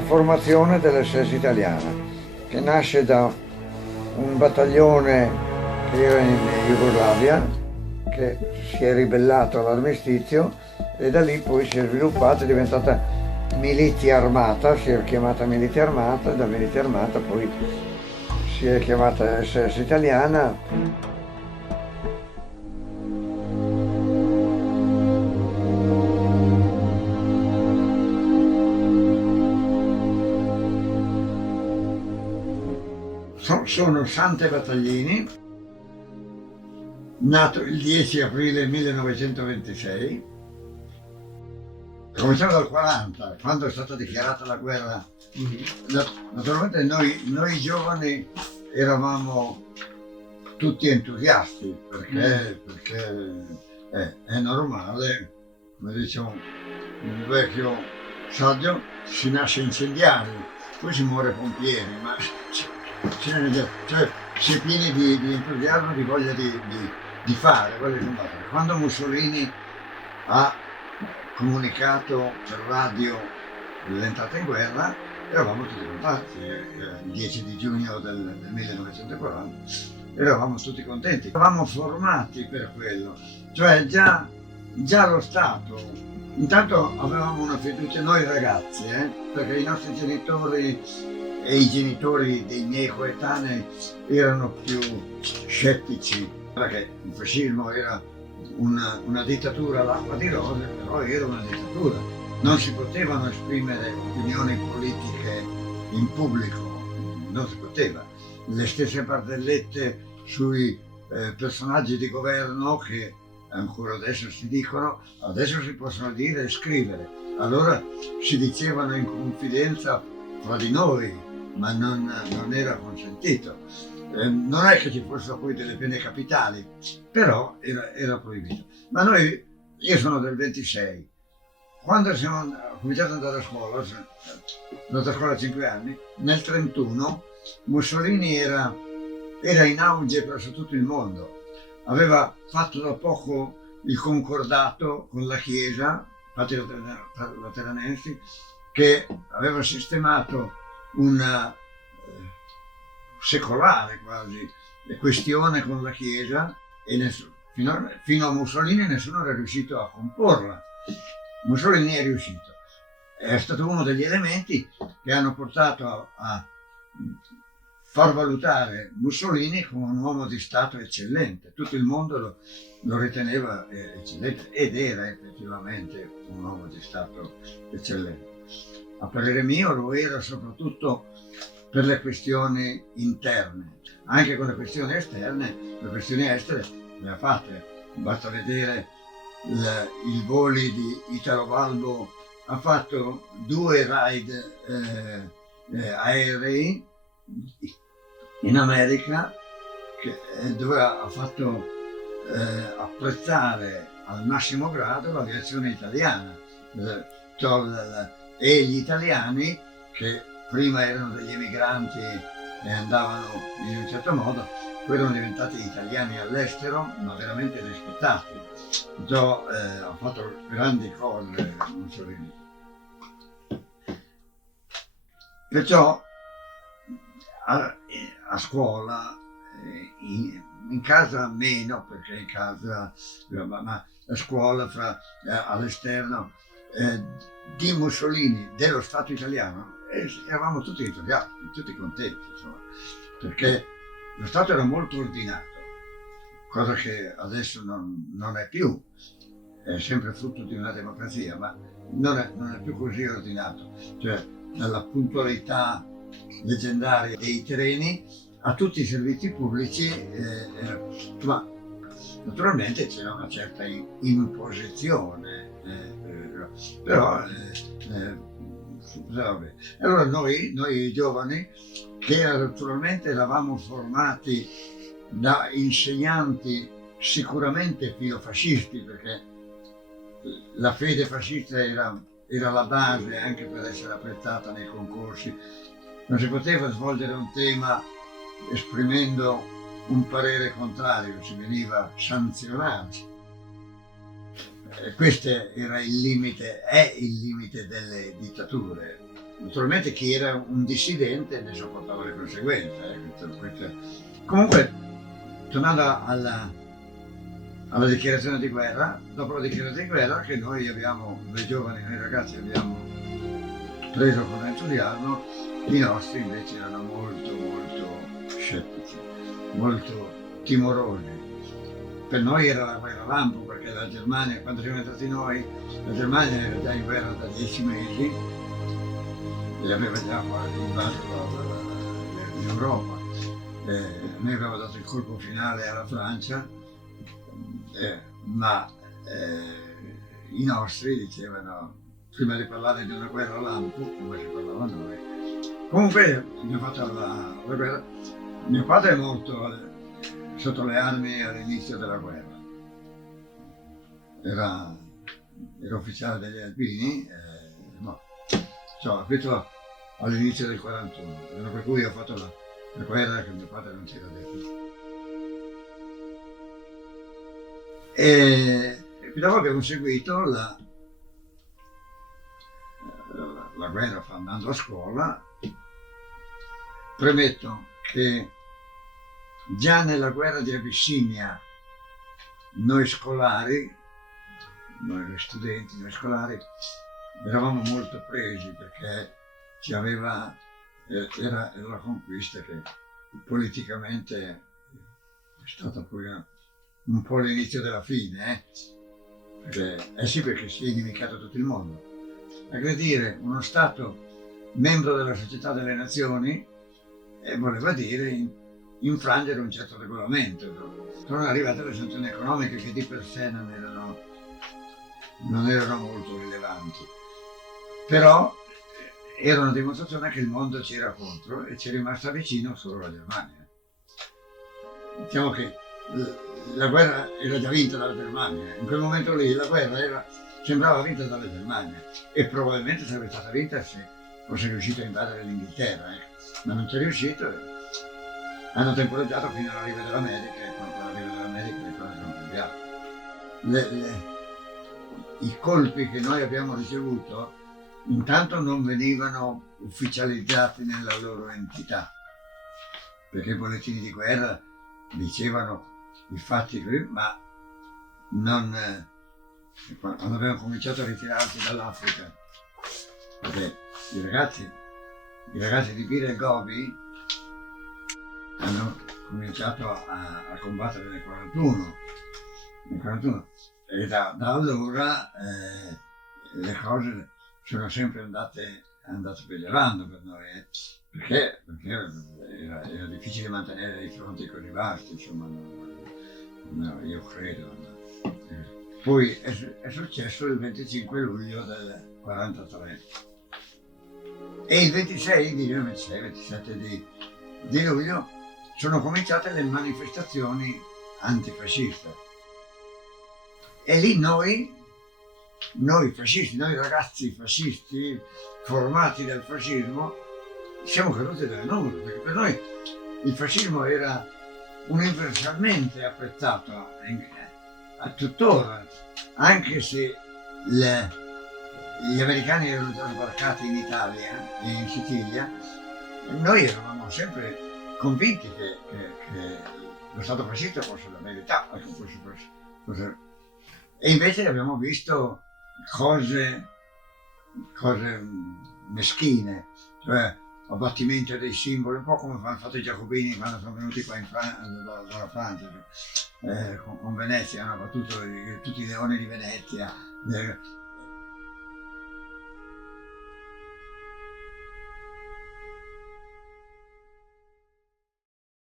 la formazione dell'SS italiana, che nasce da un battaglione che era in Jugoslavia, che si è ribellato all'armistizio e da lì poi si è sviluppata, è diventata milizia armata, si è chiamata milizia armata, da milizia armata poi si è chiamata SS italiana. Sono Sante Battaglini, nato il 10 aprile 1926, cominciamo dal 40, quando è stata dichiarata la guerra. Naturalmente noi giovani eravamo tutti entusiasti, perché è normale, come dice un vecchio saggio, si nasce incendiari, poi si muore pompieri, ma cioè, si è pieni di entusiasmo, di voglia di fare, voglia di combattere. Quando Mussolini ha comunicato per radio l'entrata in guerra, eravamo tutti contenti, il 10 di giugno del 1940, eravamo tutti contenti. Eravamo formati per quello, cioè già lo Stato. Intanto avevamo una fiducia noi ragazzi, perché i nostri genitori e i genitori dei miei coetanei erano più scettici, perché il fascismo era una dittatura all'acqua di rose, però era una dittatura. Non si potevano esprimere opinioni politiche in pubblico, non si poteva. Le stesse barzellette sui personaggi di governo che ancora adesso si dicono, adesso si possono dire e scrivere. Allora si dicevano in confidenza fra di noi, ma non era consentito. Non è che ci fossero poi delle pene capitali, però era proibito. Ma io sono del 26, quando ho cominciato ad andare a scuola, sono andato a scuola 5 anni, nel 31 Mussolini era in auge presso tutto il mondo. Aveva fatto da poco il concordato con la Chiesa, infatti lateranensi, che aveva sistemato una secolare quasi questione con la Chiesa e fino a Mussolini nessuno era riuscito a comporla. Mussolini è riuscito. È stato uno degli elementi che hanno portato a far valutare Mussolini come un uomo di Stato eccellente. Tutto il mondo lo riteneva eccellente ed era effettivamente un uomo di Stato eccellente. A parere mio lo era soprattutto per le questioni interne. Anche con le questioni esterne, le questioni estere le ha fatte. Basta vedere i voli di Italo Balbo, ha fatto 2 raid aerei in America dove ha fatto apprezzare al massimo grado l'aviazione italiana e gli italiani, che prima erano degli emigranti e andavano in un certo modo, poi erano diventati italiani all'estero, ma veramente rispettati. Ha fatto grandi cose Mussolini. Perciò a scuola, in casa meno, perché in casa, ma a scuola all'esterno, di Mussolini, dello Stato italiano, eravamo tutti entusiasti, tutti contenti, insomma, perché lo Stato era molto ordinato, cosa che adesso non è più, è sempre frutto di una democrazia, ma non è più così ordinato, cioè dalla puntualità leggendaria dei treni a tutti i servizi pubblici, ma naturalmente c'era una certa imposizione, però vabbè. Allora noi giovani, che naturalmente eravamo formati da insegnanti sicuramente filofascisti, perché la fede fascista era la base anche per essere apprezzata nei concorsi. Non si poteva svolgere un tema esprimendo un parere contrario, si veniva sanzionati. Questo era il limite, è il limite delle dittature. naturalmente chi era un dissidente ne sopportava le conseguenze. Comunque, tornando alla dichiarazione di guerra, dopo la dichiarazione di guerra che noi giovani, noi ragazzi abbiamo preso con entusiasmo, i nostri invece erano molto scettici, molto timorosi. Per noi era la guerra lampo, perché la Germania, quando siamo entrati noi, la Germania era già in guerra da 10 mesi e aveva già invaso l'Europa. Noi avevamo dato il colpo finale alla Francia, ma i nostri dicevano, prima di parlare di una guerra lampo, come si parlava a noi, comunque abbiamo fatto la guerra. Mio padre è morto sotto le armi all'inizio della guerra. Era ufficiale degli Alpini, questo all'inizio del 41, per cui ho fatto la guerra che mio padre non c'era detto. E dopo abbiamo seguito la guerra andando a scuola. Premetto che già nella guerra di Abissinia noi scolari, noi studenti, noi scolari, eravamo molto presi perché era la conquista che politicamente è stata poi un po' l'inizio della fine, perché si è inimicato tutto il mondo. Aggredire uno Stato membro della Società delle Nazioni voleva dire infrangere un certo regolamento. Sono arrivate le sanzioni economiche che di per sé non erano molto rilevanti, però era una dimostrazione che il mondo c'era contro e ci è rimasta vicino solo la Germania. Diciamo che la guerra era già vinta dalla Germania, in quel momento lì la guerra sembrava vinta dalla Germania e probabilmente sarebbe stata vinta se fosse riuscito a invadere l'Inghilterra, ma non ci è riuscito. Hanno temporeggiato fino all'arrivo dell'America e quando all'arrivo dell'America le cose sono cambiate. I colpi che noi abbiamo ricevuto intanto non venivano ufficializzati nella loro entità, perché i bollettini di guerra dicevano i fatti, ma non quando abbiamo cominciato a ritirarci dall'Africa, perché i ragazzi di Bir e Gobi hanno cominciato a combattere nel 41. E da allora le cose sono sempre andate peggiorando per noi, perché era difficile mantenere i fronti così vasti, insomma, io credo. Poi è successo il 25 luglio del 43 e il 27 di luglio sono cominciate le manifestazioni antifasciste e lì noi fascisti, noi ragazzi fascisti formati dal fascismo siamo caduti dalle nuvole, perché per noi il fascismo era universalmente apprezzato a tuttora, anche se gli americani erano già sbarcati in Italia e in Sicilia, noi eravamo sempre convinti che lo Stato fascista fosse la verità, e invece abbiamo visto cose meschine, cioè abbattimento dei simboli, un po' come hanno fatto i giacobini quando sono venuti qua dalla Francia, con Venezia, hanno abbattuto tutti i leoni di Venezia,